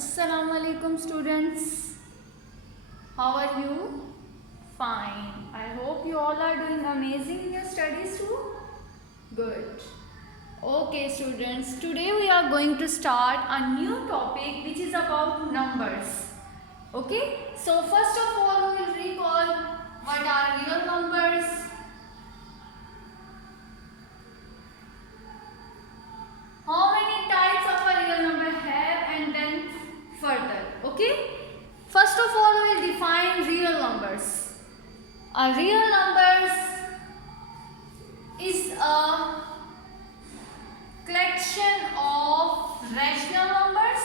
Assalamu alaikum students. How are you? Fine. I hope you all are doing amazing in your studies too. Good. Okay students, today we are going to start a new topic which is about numbers. Okay, so first of all we will recall what are real numbers, how many types of a real number have, and then further. Okay, first of all we will define real numbers. A real numbers is a collection of rational numbers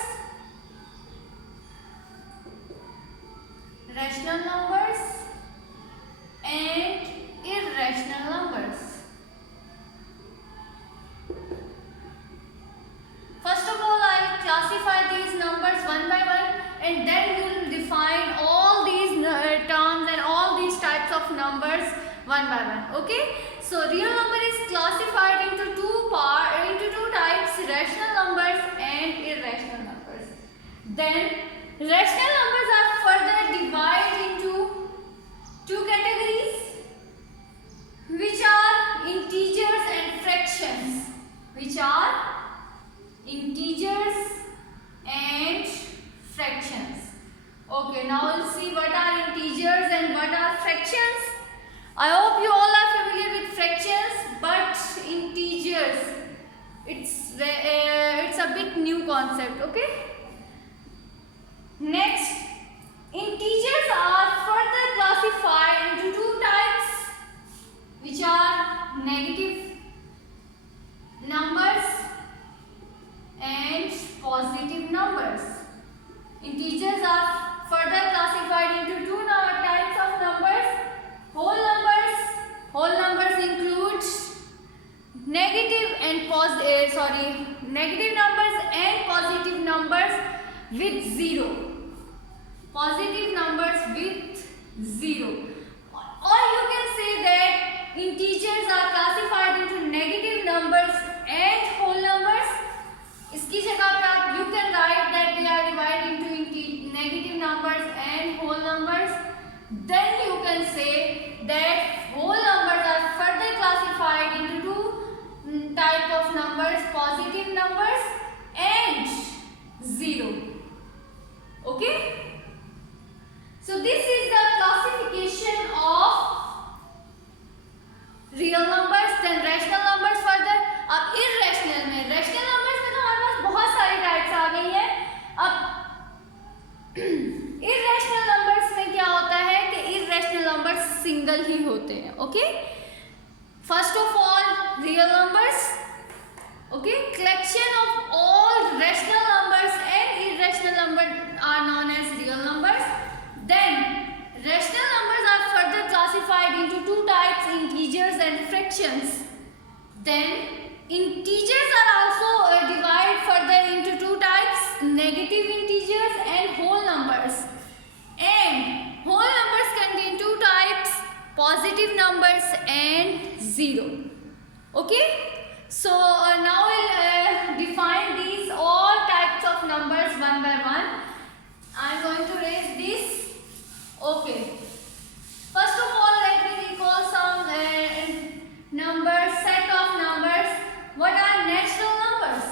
and irrational numbers. First of all, I will classify these numbers one by one, and then we will define all these terms and all these types of numbers one by one. Okay, so real number is classified into two types: rational numbers and irrational numbers. Then rational numbers are further divided into two categories, which are integers and fractions. Okay, now we'll see what are integers and what are fractions. I hope you all are familiar with fractions, but integers, it's a bit new concept. Okay. Next, integers are further classified into two types, which are negative numbers and positive numbers. Integers are further classified into two types of numbers: whole numbers. Whole numbers include negative numbers and positive numbers with zero. Or you can say that integers are classified into negative numbers and whole numbers. इसकी जगह पे आप you can write that they are divided into negative numbers and whole numbers. Then you can say that whole numbers are further classified into two type of numbers: positive numbers and zero. Okay, so this is the classification of real numbers. Then rational numbers further. अब irrational में, rational numbers में तो हमारे पास बहुत सारी types आ गई हैं. अब irrational numbers में क्या होता है कि irrational numbers सिंगल ही होते हैं. Okay, first of all real numbers. Okay, collection of all rational numbers and irrational numbers are known as real numbers. Then rational numbers are further classified into two types: integers and fractions. Then integers are also divided further into two types: negative integers and whole numbers. And whole numbers contain two types: positive numbers and zero. Okay, so now we'll define these all types of numbers one by one. I'm going to raise this. Okay, first of all let me recall some numbers, set of numbers. What are natural numbers?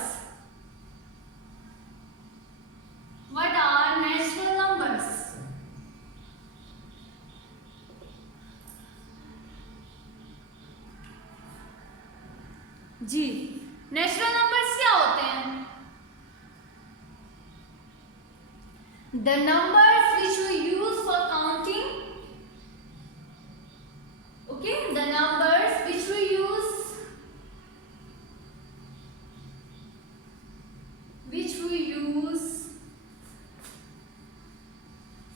जी, natural numbers क्या होते हैं? The numbers which we use for counting. Okay, the numbers which we use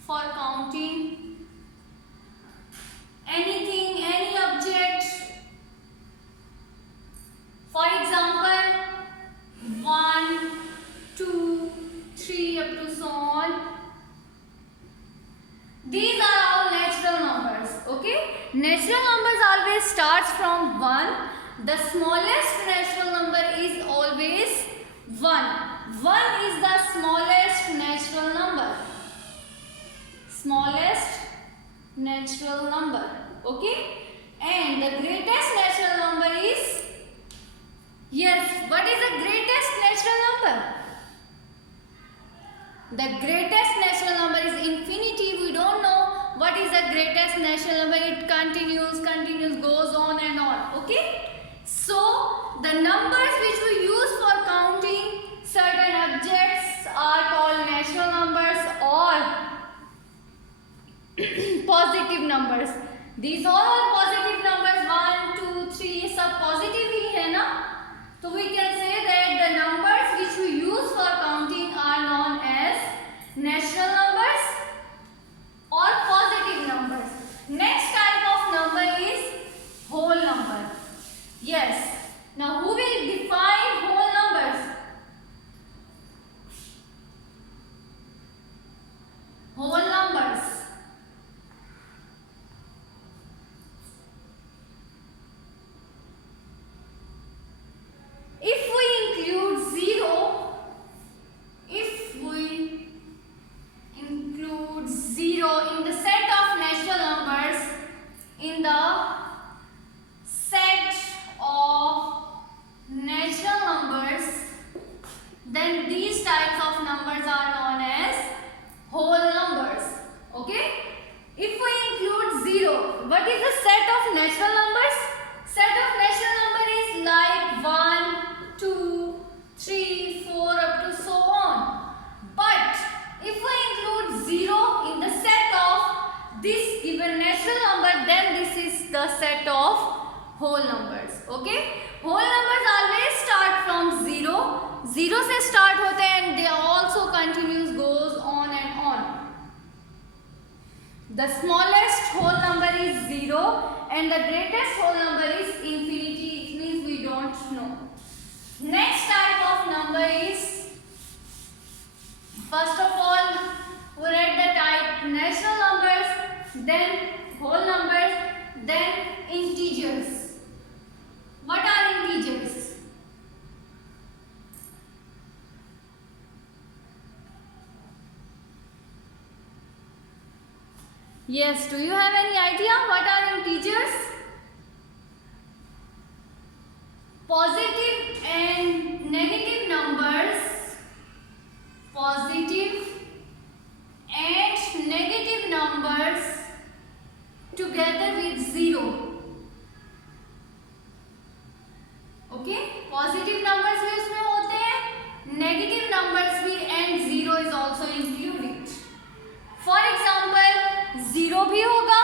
for counting anything, any object. For example, 1, 2, 3 up to so on. These are all natural numbers. Okay, natural numbers always starts from 1. The smallest natural number is always 1. 1 is the smallest natural smallest natural number. Okay, and the greatest natural number is, yes, what is the greatest natural number? The greatest natural number is infinity. We don't know what is the greatest natural number. It continues, goes on and on. Okay, so the numbers which we use for counting certain objects are called natural numbers or positive numbers. These all are positive numbers. 1 2 3 सब positive ही है ना, तो we can say that the numbers which we use for counting are known as natural numbers or positive numbers. Next type of number is whole number. Yes, now who will define whole numbers? Whole numbers. If we include zero in the set of natural numbers, in the set of natural numbers, then these types of numbers are known as whole numbers. Okay, if we include zero, what is the set of natural numbers? Set of natural number is like 1 2 3 4 up to so on. But if we include zero in the set of this given natural number, then this is the set of whole numbers. Okay, whole numbers always start from zero. Zero से start होते हैं and they also continues, goes on and on. The smallest whole number is zero and the greatest whole number is infinity. It means we don't know. Next type of number is, first of all, we read the type natural numbers, then whole numbers, then integers. What are integers? Yes, do you have any idea what are integers? Positive and negative numbers. Positive and negative numbers together with zero. Okay, positive numbers भी उसमें होते हैं, negative numbers भी, and zero is also included. For example, zero भी होगा,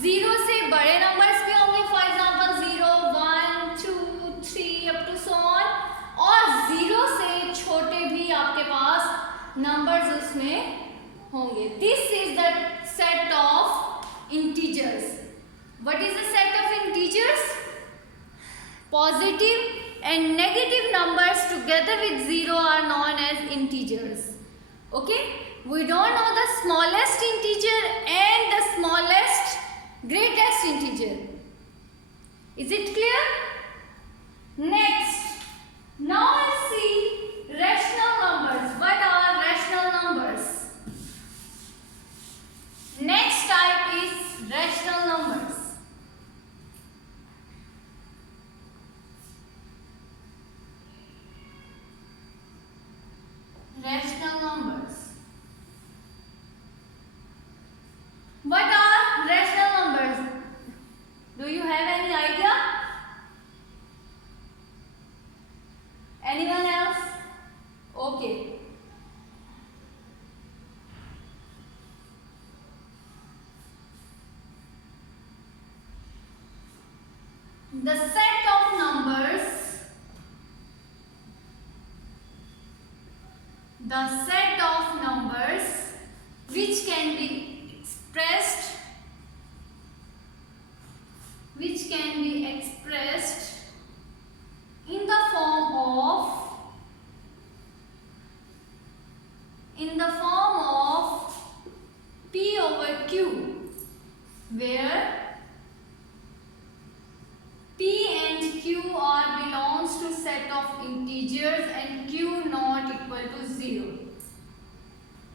zero से बड़े numbers भी होंगे, for example 0 1 2 3 up to so on, और zero से छोटे भी आपके पास numbers उसमें होंगे. This is the set of integers. What is the set of integers? Positive and negative numbers together with zero are known as integers. Okay, we don't know the smallest integer and the smallest greatest integer. Is it clear? Next, now let's see rational numbers. What are rational numbers? Next type is rational numbers. Rational numbers. What are rational numbers? Do you have any idea? Anyone else? Okay. The set of numbers, which can be expressed in the form of P over Q, where P and Q are belongs to set of integers and Q not equal to 0.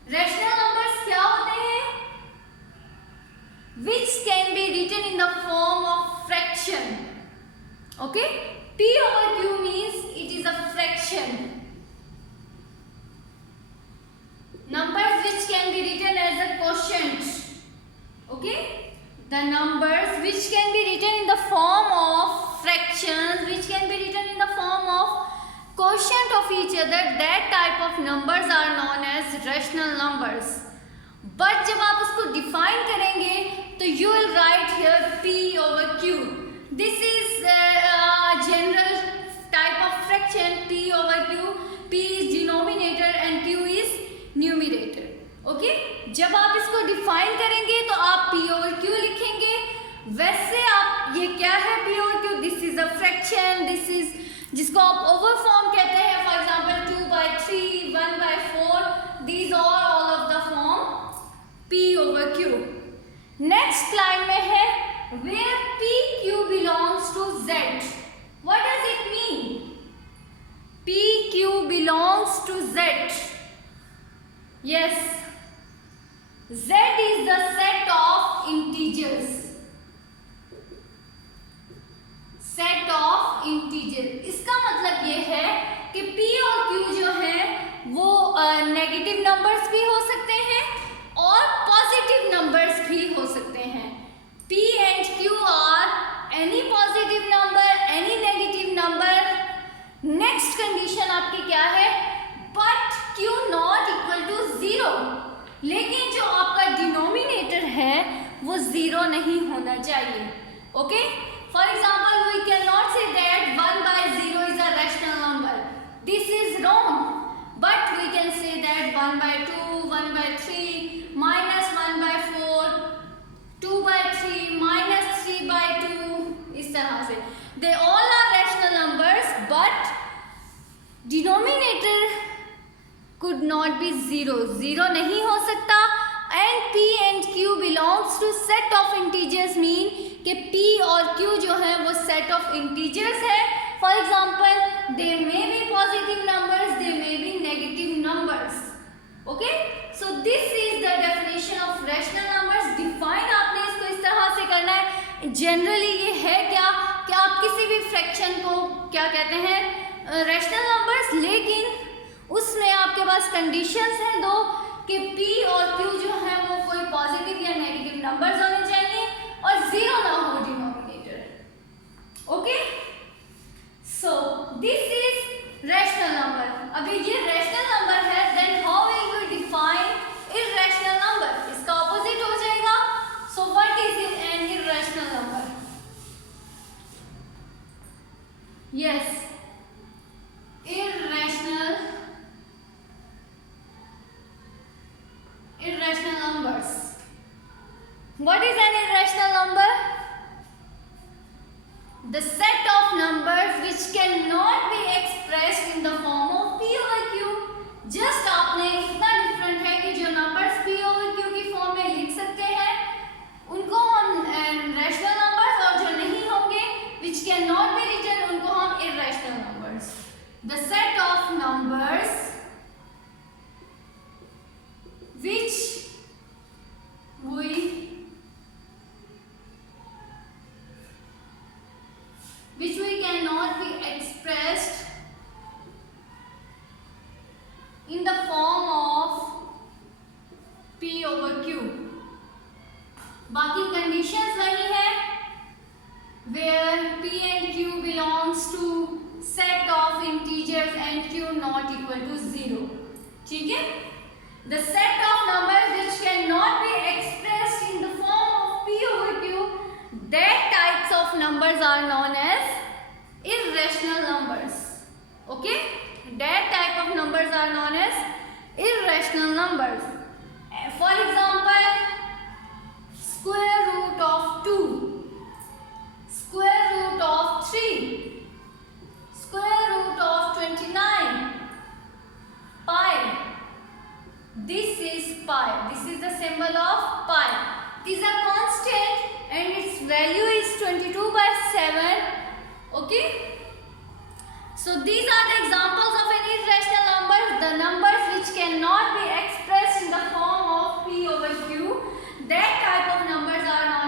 Rational numbers क्या होते हैं? which can be written in the form of fraction. Okay, P over Q means it is a fraction. Numbers which can be written as a quotient. Okay, the numbers which can be written in the form of fractions, which can be written in the form of quotient of each other, that type of numbers are known as rational numbers. But जब आप उसको define करेंगे तो you will write here P over Q. This is a general type of fraction, P over Q. P is denominator and Q is numerator. Okay? जब आप इसको define करेंगे तो आप P over Q लिखेंगे. वैसे आप ये क्या है P over Q? This is a fraction. This is जिसको आप over form कहते हैं. For example, 2/3, 1/4. These are all of the form P over Q. Next line में है where PQ belongs to Z. What does it mean? PQ belongs to Z. Yes, Z is the set of integers. Set of integers. इसका मतलब ये है कि P और Q जो है वो नेगेटिव नंबर्स भी हो सकते हैं और पॉजिटिव नंबर्स भी हो सकते हैं. P and Q are any positive number, any negative number. Next condition आपकी क्या है? But Q not equal to 0. लेकिन जो आपका डिनोमिनेटर है वो 0 नहीं होना चाहिए. Okay? For example, we cannot say that 1/0 is a rational number. This is wrong. But we can say that 1/2, 1/3, -1/4, 2/3, -3/2. इस तरह से. They all are rational numbers, but denominator could not be 0. 0 नहीं हो सकता. And P and Q belongs to set of integers mean कि P और Q जो है वो set of integers है. For example, they may be positive numbers, they may be negative numbers. Okay? So this is the definition of rational numbers. Define आपने इसको इस तरह से करना है. Generally ये है क्या कि आप किसी भी fraction को क्या कहते हैं rational numbers, लेकिन उसमें आपके पास conditions हैं दो कि P और Q जो है वो कोई पॉजिटिव या नेगेटिव नंबर्स होने चाहिए और 0 ना हो denominator. Okay, so this is rational number. अभी ये रैशनल नंबर है, then how will we define irrational number? इसका ऑपोजिट हो जाएगा. So what is an irrational number? Yes, irrational numbers. What is an irrational number? The set of numbers which cannot be expressed in the form of P over Q. Just आपने इतना different है कि जो numbers P over Q की form में लिख सकते हैं उनको हम रैशनल नंबर्स, और जो नहीं होंगे which cannot be written उनको हम irrational numbers. The set of numbers which we cannot be expressed in the form of P over Q. बाकी conditions वही है where P and Q belongs to set of integers and Q not equal to 0. ठीक है? The set of numbers which cannot be expressed in the form of P over Q, that types of numbers are known as irrational numbers. Okay? That type of numbers are known as irrational numbers. For example, square root of 2, square root of 3, square root of 29, pi. This is pi. This is the symbol of pi. It is a constant and its value is 22/7. Okay? So these are the examples of any irrational numbers. The numbers which cannot be expressed in the form of P over Q. That type of numbers are known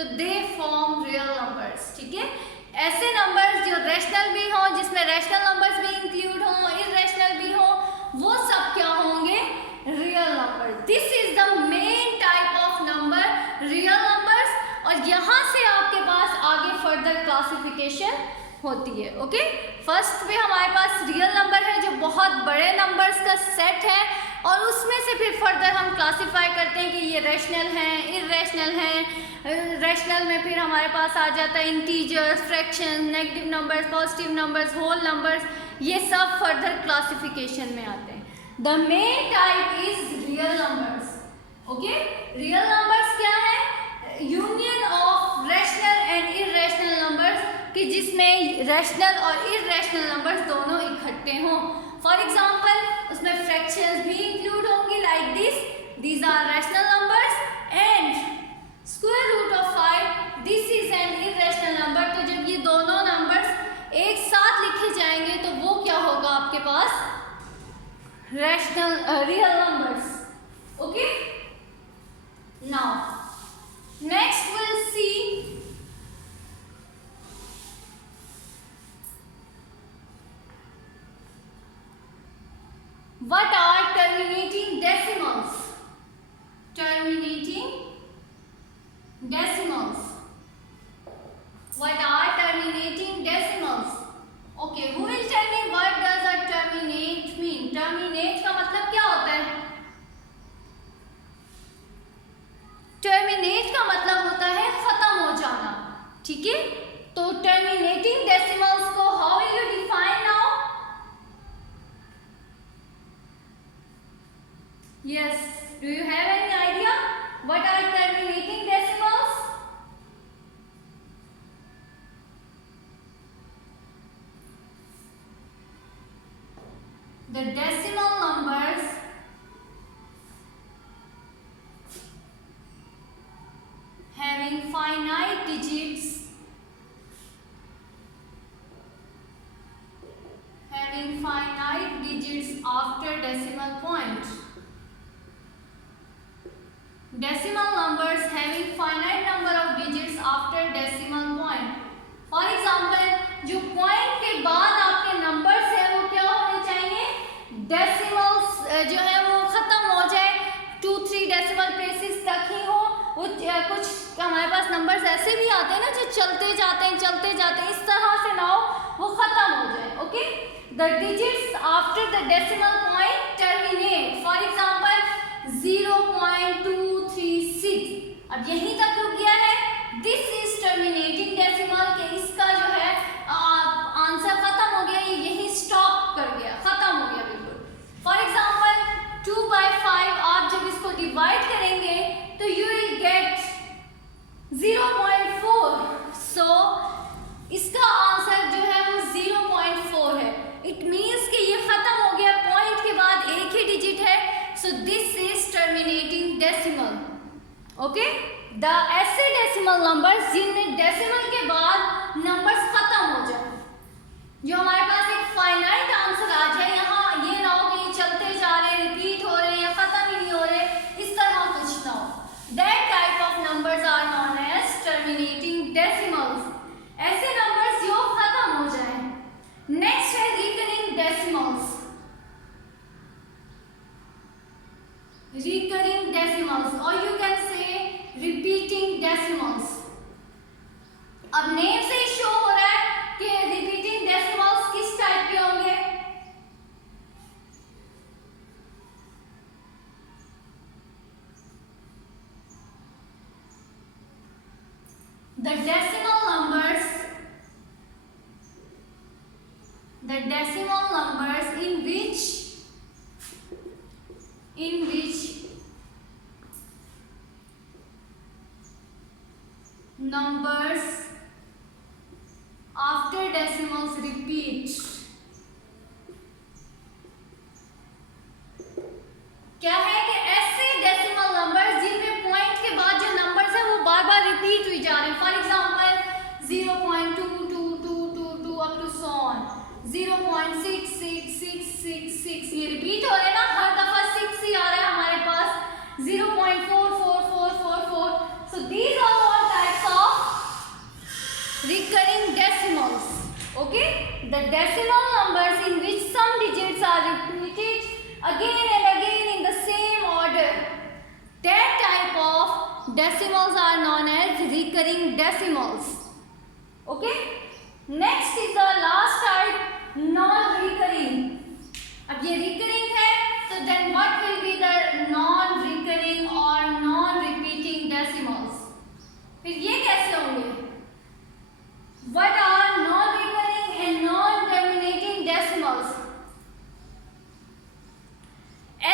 तो they form real numbers, ठीक है। ऐसे numbers जो rational भी हो, जिसमें rational numbers भी include हो, इररेशनल भी हो, वो सब क्या होंगे, real number. This is the main type of number, real numbers. और यहाँ से आपके पास आगे फर्दर क्लासिफिकेशन होती है, ओके। फर्स्ट में हमारे पास रियल नंबर है जो बहुत बड़े नंबर्स का सेट है, और उसमें से फिर फर्दर हम क्लासिफाई करते हैं कि ये रैशनल हैं, इररेशनल हैं। रैशनल में फिर हमारे पास आ जाता है integers, fraction, negative numbers, positive numbers, whole numbers, ये सब फर्दर क्लासिफिकेशन में आते हैं। The main type is real numbers, okay. Real numbers क्या है, union of rational and irrational numbers, कि जिसमें रैशनल और इररेशनल नंबर्स दोनों इकट्ठे हों। फॉर एग्जाम्पल उसमें फ्रैक्शंस भी इंक्लूड होंगी, like these are rational numbers and square root of 5 this is an irrational number. तो जब ये दोनों नंबर्स एक साथ लिखे जाएंगे तो वो क्या होगा आपके पास, rational real numbers, okay. Now next will see what are terminating decimals. Terminating decimals. What are terminating decimals? Okay, who will tell me what does a terminate mean? Terminate का मतलब क्या होता है? Terminate का मतलब होता है खत्म हो जाना, ठीक है। तो terminating decimals को how will you define now? Yes, do you have any idea what are terminating decimals? The decimal numbers having finite digits after decimal point. Decimal numbers having finite number of digits after decimal point. For example, जो point के बाद आपके numbers है वो क्या होने चाहिए, decimals जो है वो खत्म हो जाए, 2-3 decimal places तक ही हो। वो कुछ हमारे पास numbers ऐसे भी आते हैं ना जो चलते जाते हैं, इस तरह से ना हो, वो खत्म हो जाए, okay. The digits after the decimal point terminate. For example, 0.236 अब यहीं तक रुक गया है, दिस इज टर्मिनेटिंग डेसिमल, के इसका जो है आंसर खत्म हो गया, ये यहीं स्टॉप कर गया, खत्म हो गया बिल्कुल। फॉर एग्जाम्पल 2/5 आप जब इसको डिवाइड करेंगे तो यू विल गेट 0.4, सो इसका आंसर जो है वो 0.4 है। इट मीन्स कि ये खत्म हो गया, पॉइंट के बाद एक ही डिजिट है, so this is terminating decimal, okay। the ऐसे decimal numbers जिनमें decimal के बाद numbers खत्म हो जाए, जो हमारे पास एक finite आंसर आ जाए, यहाँ ये ना हो कि ये चलते जा रहे, रिपीट हो रहे या खत्म ही नहीं हो रहे, इस तरह कुछ ना हो। that type of numbers are known as terminating decimals, ऐसे numbers जो खत्म हो जाए। next है recurring decimals। recurring decimals or you can say repeating decimals। अब नेम से शो हो रहा है कि repeating decimals किस टाइप के होंगे, the decimal numbers in which numbers after decimals repeat। क्या है कि ऐसे डेसिमल नंबर्स जिनमें पॉइंट के बाद जो नंबर्स है वो बार बार रिपीट हुई जा रहे हैं। For example 0.2222 up to so on, 0.6666 ये रिपीट हो रहे हैं ना, हर दफा 6 ही आ रहा है हमारे पास, 0.44444। So these are all types of the decimal numbers in which some digits are repeated again and again in the same order. That type of decimals are known as recurring decimals. Okay. Next is the last type, non-recurring. अब ये recurring है, so then what will be the non-recurring or non-repeating decimals? फिर ये कैसे होंगे? What are non-recurring and non-terminating decimals?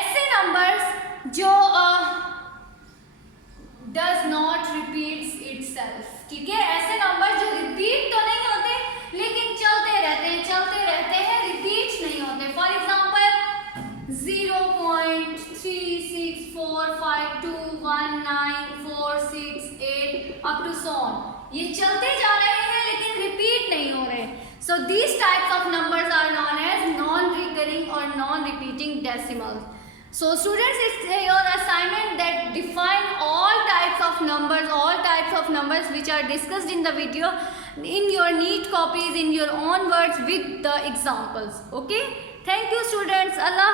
ऐसे numbers जो does not repeats itself. ठीक है, ऐसे नंबर जो रिपीट तो नहीं होते लेकिन चलते रहते हैं, रिपीट नहीं होते. For example 0.3645219468 up to so on, ये चलते जा रहे हैं लेकिन रिपीट नहीं हो रहे. So these types of numbers are non as non recurring और non repeating decimals. So students, it's your assignment that define all types of numbers which are discussed in the video in your neat copies in your own words with the examples. Okay, thank you students. Allah